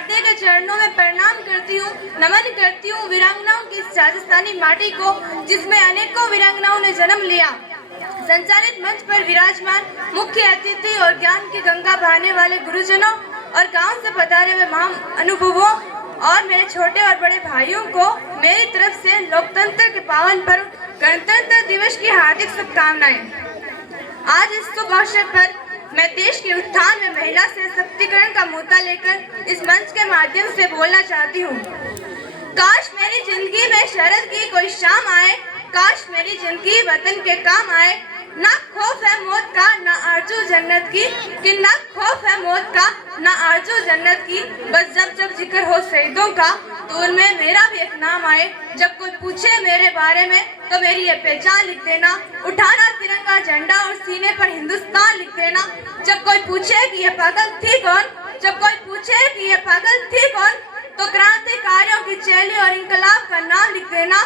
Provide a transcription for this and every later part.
भारती के चरणों में प्रणाम करती हूँ, नमन करती हूँ वीरांगनाओं की इस राजस्थानी माटी को, जिसमें अनेकों वीरांगनाओं ने जन्म लिया। संचालित मंच पर विराजमान मुख्य अतिथि और ज्ञान की गंगा बहाने वाले गुरुजनों और गांव से पधारे हुए महाअनुभवों और मेरे छोटे और बड़े भाइयों को मेरी तरफ से लोकतंत्र के पावन पर्व गणतंत्र दिवस की हार्दिक शुभकामनाएं। आज इस शुभ अवसर पर मैं देश के उत्थान में महिला सशक्तिकरण का मुद्दा लेकर इस मंच के माध्यम से बोलना चाहती हूँ। काश मेरी जिंदगी में शरद की कोई शाम आए, काश मेरी जिंदगी वतन के काम आए। ना खौफ है मौत का, ना आरज़ू जन्नत की, कि ना खौफ है मौत का, ना आरज़ू जन्नत की। बस जब जब जिक्र हो शहीदों का तो उनमें मेरा भी एक नाम आए। जब कोई पूछे मेरे बारे में तो मेरी ये पहचान लिख देना, उठाना तिरंगा झंडा और सीने पर हिंदुस्तान लिख देना। जब कोई पूछे कि ये पागल थी कौन, जब कोई पूछे कि ये पागल थी कौन, तो क्रांतिकारियों की चेली और इंकलाब का नाम लिख देना।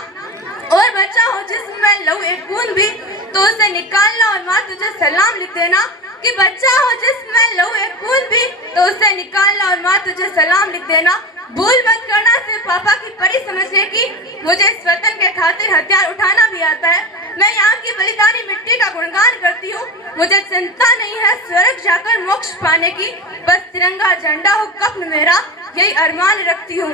और बच्चा हो जिसमें लहू एक बूंद भी तो उसे निकालना और माँ तुझे सलाम लिख देना। कि बच्चा हो जिसमें लहू एक बूंद भी तो उसे निकालना और माँ तुझे सलाम लिख देना। भूल मत करना सिर्फ पापा की परी समझने की, मुझे इस वतन के खातिर हथियार उठाना भी आता है। मैं यहाँ की बलिदानी मिट्टी का गुणगान करती हूँ। मुझे चिंता नहीं है स्वर्ग जाकर मोक्ष पाने की, बस तिरंगा झंडा हो कफ्न मेरा, यही अरमान रखती हूँ।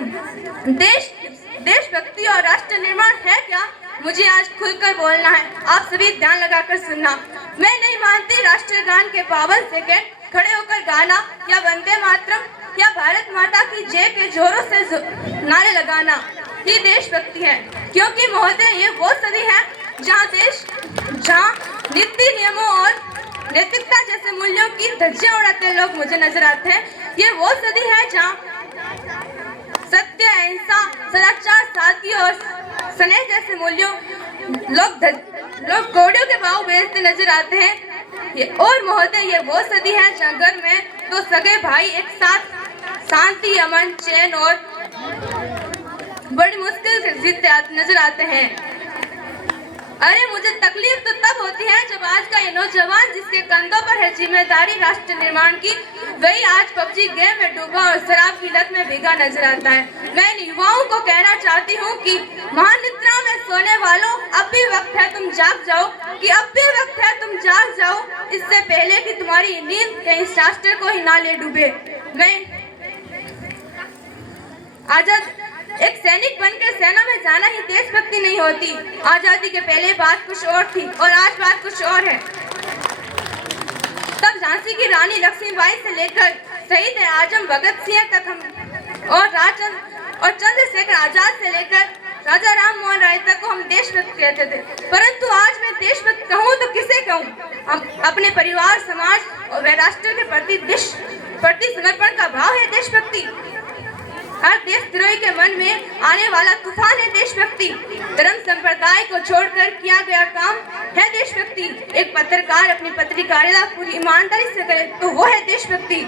देशभक्ति और राष्ट्र निर्माण है क्या, मुझे आज खुलकर बोलना है, आप सभी ध्यान लगाकर सुनना। मैं नहीं मानती राष्ट्रगान के पावन सेकंड खड़े होकर गाना या वंदे मातरम या भारत माता की जय के जोरों से नारे लगाना। ये देशभक्ति है, क्योंकि महोदय ये वो सदी है जहाँ नीति नियमों और नैतिकता जैसे मूल्यों की धज्जियां उड़ाते लोग मुझे नजर आते हैं। ये वो सदी है जहाँ सत्य, अहिंसा, सदाचार, सादगी और स्नेह जैसे मूल्यों लोग घोड़ों के भाव बेचते नजर आते हैं। और महोदय ये वो सदी है जहाँ घर में तो सगे भाई एक साथ शांति, अमन, चैन और बड़ी मुश्किल से जीते नजर आते हैं। अरे मुझे तकलीफ तो तब होती है जब आज का ये नौजवान जिसके कंधों पर है जिम्मेदारी राष्ट्र निर्माण की, वही आज पबजी गेम में डूबा और शराब की लत में भीगा नजर आता है। मैं इन युवाओं को कहना चाहती हूँ कि महानिद्रा में सोने वालों, अब भी वक्त है तुम जाग जाओ, कि अब भी वक्त है तुम जाग जाओ, इससे पहले कि तुम्हारी नींद कहीं राष्ट्र को ही ना ले डूबे। मैं आजाद एक सैनिक बनकर सेना में जाना ही देशभक्ति नहीं होती। आजादी के पहले बात कुछ और थी और आज बात कुछ और है। तब झांसी की रानी लक्ष्मीबाई से लेकर शहीद आजम भगत सिंह तक हम और चंद्रशेखर आजाद से लेकर राजा राम मोहन राय तक को हम देशभक्त कहते थे। परंतु आज मैं देशभक्त कहूँ तो किसे कहूँ? हम अपने परिवार, समाज और राष्ट्र के प्रति समर्पण का भाव है देशभक्ति। हर देशद्रोही के मन में आने वाला तूफान है देशभक्ति। धर्म संप्रदाय को छोड़कर किया गया काम है देशभक्ति। एक पत्रकार अपनी पत्रकारिता पूरी ईमानदारी से करे तो वो है देशभक्ति।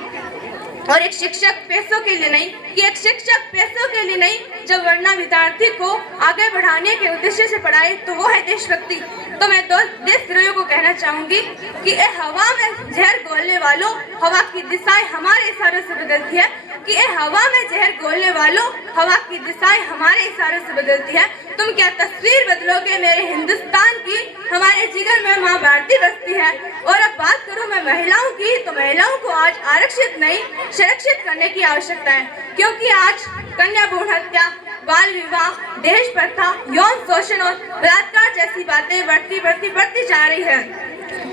और एक शिक्षक पैसों के लिए नहीं, कि एक शिक्षक पैसों के लिए नहीं, जब वरना विद्यार्थी को आगे बढ़ाने के उद्देश्य से पढ़ाए तो वो है देशभक्ति। तो मैं देशद्रोहियों को कहना चाहूंगी कि ए हवा में जहर घोलने वालों, हवा की दिशाएं हमारे इशारों से बदलती है। कि ए हवा में जहर घोलने वालों, हवा की दिशाएं हमारे इशारों से बदलती है। तुम क्या तस्वीर बदलोगे मेरे हिंदुस्तान की, हमारे जिगर में माँ भारती बसती है। और अब बात करूँ मैं महिलाओं की, तो महिलाओं को आज आरक्षित नहीं सुरक्षित करने की आवश्यकता है, क्योंकि आज कन्या भ्रूण हत्या, बाल विवाह, दहेज प्रथा, यौन शोषण और बलात्कार जैसी बातें बढ़ती जा रही है।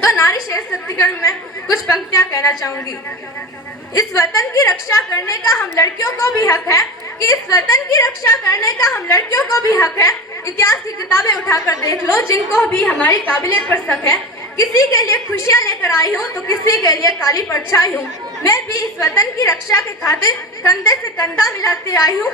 तो नारी सशक्तिकरण में कुछ पंक्तियां कहना चाहूंगी। इस वतन की रक्षा करने का हम लड़कियों को भी हक है, कि इस वतन की रक्षा करने का हम लड़कियों को भी हक है। इतिहास की किताबें उठाकर देख लो, जिनको भी हमारी काबिलियत पर शक है। किसी के लिए खुशियां लेकर आई हूँ तो किसी के लिए काली परछाई हूँ। मैं भी इस वतन की रक्षा के खातिर कंधे से कंधा मिलाते आई हूँ।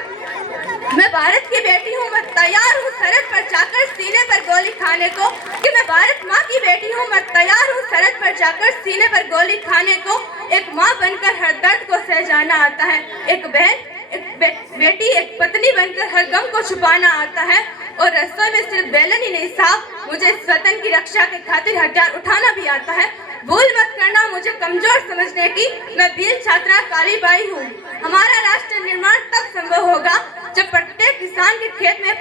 मैं भारत की बेटी हूँ, मैं तैयार हूँ सरहद पर जाकर सीने पर गोली खाने को। कि मैं भारत माँ की बेटी हूँ, मैं तैयार हूँ सरहद पर जाकर सीने पर गोली खाने को। एक माँ बनकर हर दर्द को सह जाना आता है, एक बहन, एक बेटी, एक पत्नी बनकर हर गम को छुपाना आता है। और रसोई में सिर्फ बेलन ही नहीं साहब, मुझे इस वतन की रक्षा के खातिर हथियार उठाना भी आता है। भूल मत करना मुझे कमजोर समझने की, मैं वीर छात्रा कालीबाई हूँ। हमारा राष्ट्र निर्माण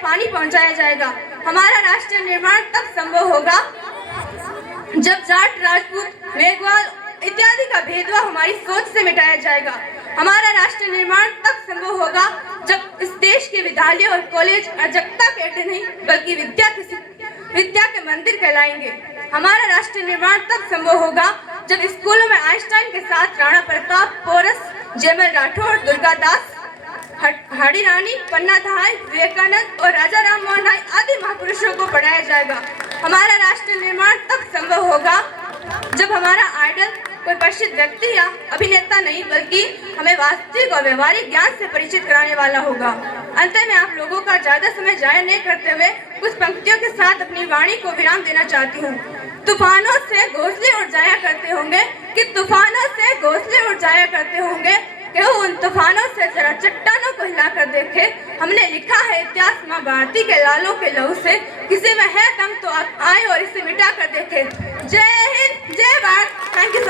पानी पहुंचाया जाएगा। हमारा राष्ट्र निर्माण तब संभव होगा जब जाट, राजपूत, मेघवाल इत्यादि का भेदभाव हमारी सोच से मिटाया जाएगा। हमारा राष्ट्र निर्माण तब संभव होगा जब इस देश के विद्यालय और कॉलेज अराजकता के अड्डे नहीं बल्कि विद्या के मंदिर कहलाएंगे। हमारा राष्ट्र निर्माण तब संभव होगा जब स्कूलों में आइंस्टाइन के साथ राणा प्रताप, पोरस, जयमल राठौर, दुर्गादास, हाड़ी रानी, पन्ना धाय, विवेकानंद और राजा राम मोहन राय आदि महापुरुषों को पढ़ाया जाएगा। हमारा राष्ट्र निर्माण तब संभव होगा जब हमारा आइडल कोई प्रसिद्ध व्यक्ति या अभिनेता नहीं बल्कि हमें वास्तविक और व्यवहारिक ज्ञान से परिचित कराने वाला होगा। अंत में आप लोगों का ज्यादा समय जाया नहीं करते हुए कुछ पंक्तियों के साथ अपनी वाणी को विराम देना चाहती हूँ। तूफानों से घोंसले उड़ जाया करते होंगे कि तूफानों से घोंसले उड़ जाया करते होंगे कि उन तूफानों से जरा चट्टानों को हिलाकर देखे। हमने लिखा है इतिहास माँ भारती के लालों के लहू से, किसी में है दम तो आप आए और इसे मिटा कर देखे। जय हिंद, जय भारत। Thank you.